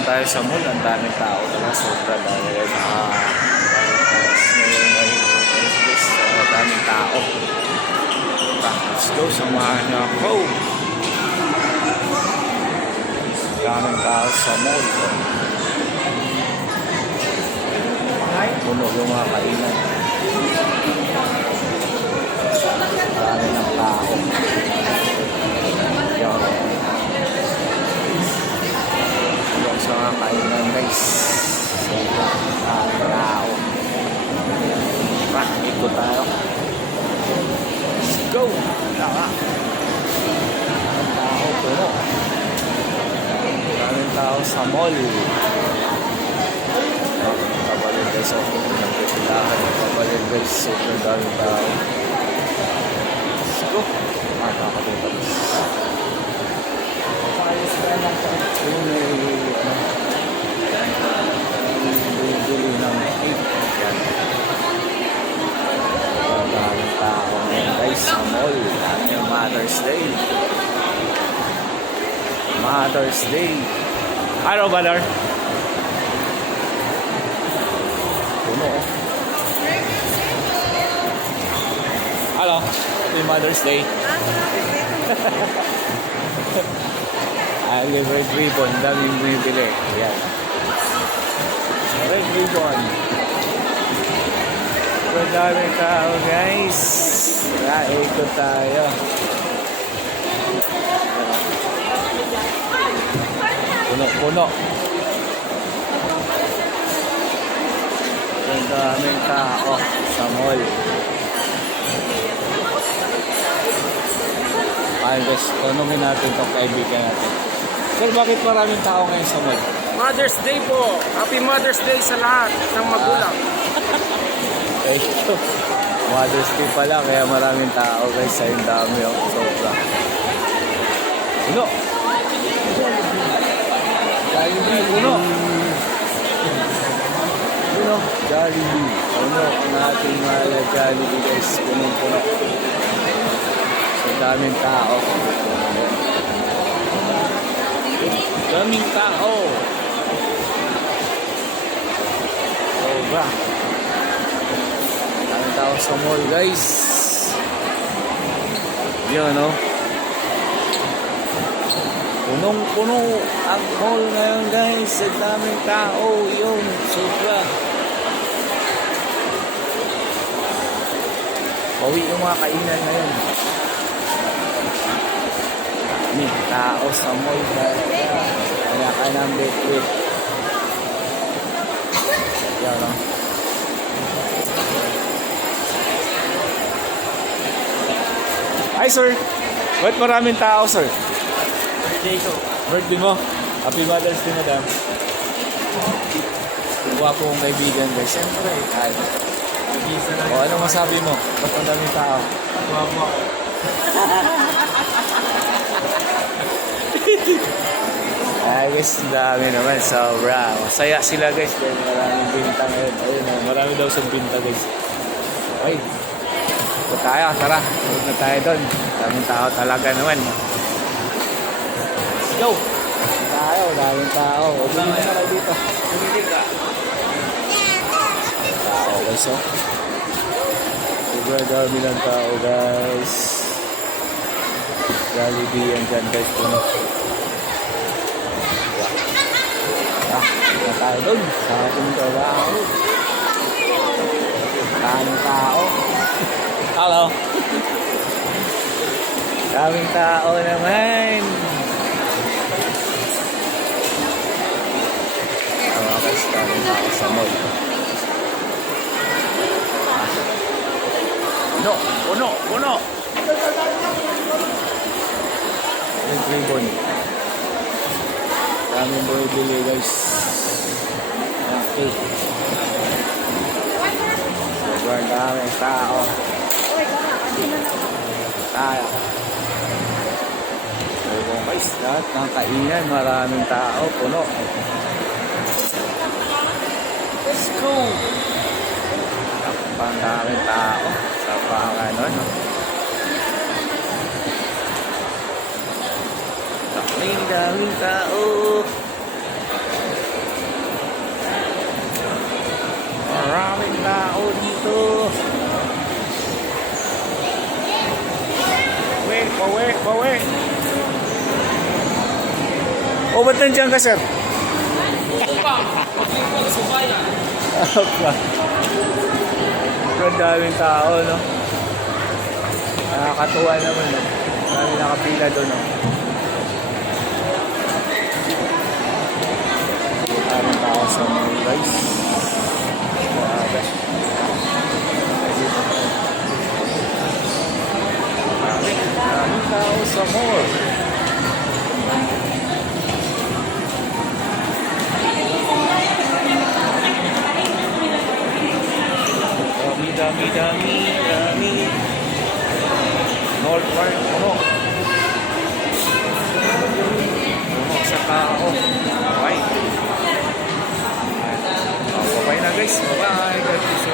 lang tayo sa mall. Ang daming tao talaga. Sobrang dami guys. Daming tao. Let's go. Samahan niyo ako. Daming tao sa mall. Puno yung mga kainan. Dami ng tao. Yung sa mga kainan guys. Sobrang tao. Ito tayo. Let's go! Tama. Daming tao, puno. Daming tao sa mall. Kabalin guys, kabalin guys, sobrang daming tao. Let's go! Nakakalimutan. Bili ng cake. Daming tao ngayon guys sa mall. Dami yung Mother's Day. Mother's Day. Araw ba, Lord? Puno. Hello. Happy Mother's Day. Ay, red ribbon. Daming bumibili. Ayan. Red ribbon. Daming tao guys. Ikot tayo. Puno. Daming tao sa mall. Ay guys, tanungin natin itong kaibigan natin. Sir, bakit maraming tao ngayon sa mall? Mother's Day po. Happy Mother's Day sa lahat ng magulang. Thank you. Mother's Day pala, kaya maraming tao guys. Ayun dami ako. Sobra. Puno. Jollibee, puno. Puno. Jollibee. Puno. Ang ating mahal Jollibee guys. Puno. So daming tao. Daming tao. Sobra. Daming tao sa mall guys. Yun no. Punong-puno ang mall ngayon guys. Sa daming tao. Yun. Sobra. Bawi yung mga kainan ngayon. May tao sa mall. Kaya ka ng betwit. Yan no. Hi sir. Ba't maraming tao sir? Birthday ko. Birthday mo? Happy Mother's Day madam. Guwapo kong kaibigan guys. Siyempre. Ay. O ano masabi mo? Ba't ang daming tao? Guwapo. Ay guys, dami naman. Sobra. Masaya sila guys. Dahil maraming binta ngayon. Ayun, marami daw sa binta guys. Okay. Ito tayo. Tara. Huwag na tayo doon. Daming tao talaga naman. Let's go. Daming tao. Bumili na kayo dito. Bumili ka. Tao guys oh. Sobrang dami ng tao guys. Jollibee yan dyan guys. Puno. Na tayo doon sa ating trabaho. Daming tao. Hello. Daming tao naman. Guys, daming tao sa mall. Puno. Red ribbon. Daming bumibili guys. Okay. Sobrang daming tao. Tayo. So guys, lahat ng kainan, maraming tao, puno. Let's go! Ang daming tao sa pangalan. Daming tao. Maraming tao dito. Bawi. O, ba't nandiyan ka, sir? Apa. Ang daming tao, no? Nakakatuwa naman, no? Dami nakapila doon, no? Daming tao sa mall, guys. Grabe. Daming tao sa mall. Dami. North Park, puno sa tao. Okay. Bye na guys. Bye-bye. God bless you.